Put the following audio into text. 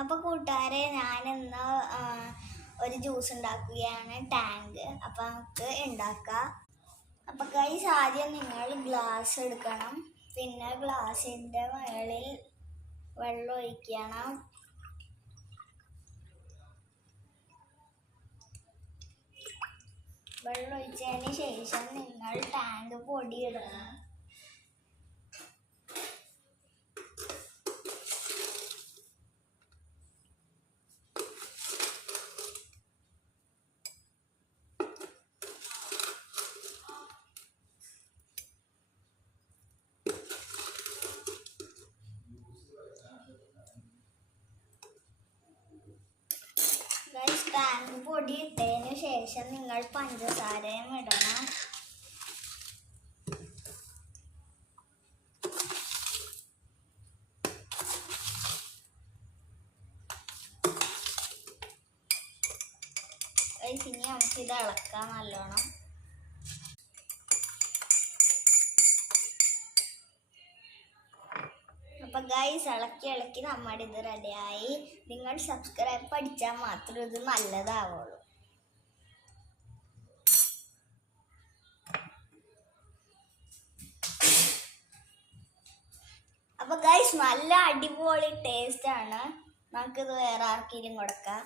അപ്പോൾ കൂട്ടുകാരെ, ഞാനിന്ന് ഒരു ജ്യൂസ് ഉണ്ടാക്കുകയാണ്, ടാങ്ക്. അപ്പോൾ നമുക്ക് ഉണ്ടാക്കാം. അപ്പോൾ ഗൈസ്, ആദ്യം നിങ്ങൾ ഗ്ലാസ് എടുക്കണം. പിന്നെ ഗ്ലാസിൻ്റെ മുകളിൽ വെള്ളം ഒഴിക്കണം. വെള്ളം ഒഴിച്ചതിന് ശേഷം നിങ്ങൾ ടാങ്ക് പൊടിയിടണം. ടാങ്ക് പൊടി ഇട്ടതിന് ശേഷം നിങ്ങൾ പഞ്ചസാരയും ഇടണം. ഇനി നമുക്കിത് ഇളക്കാം നല്ലോണം. അപ്പം ഗൈസ്, ഇളക്കി നമ്മുടെ ഇത് റെഡിയായി. നിങ്ങൾ സബ്സ്ക്രൈബ് പഠിച്ചാൽ മാത്രമേ ഇത് നല്ലതാവുള്ളൂ. അപ്പം ഗൈസ്, നല്ല അടിപൊളി ടേസ്റ്റ് ആണ്. നമുക്കിത് വേറെ ആർക്കെങ്കിലും കൊടുക്കാം.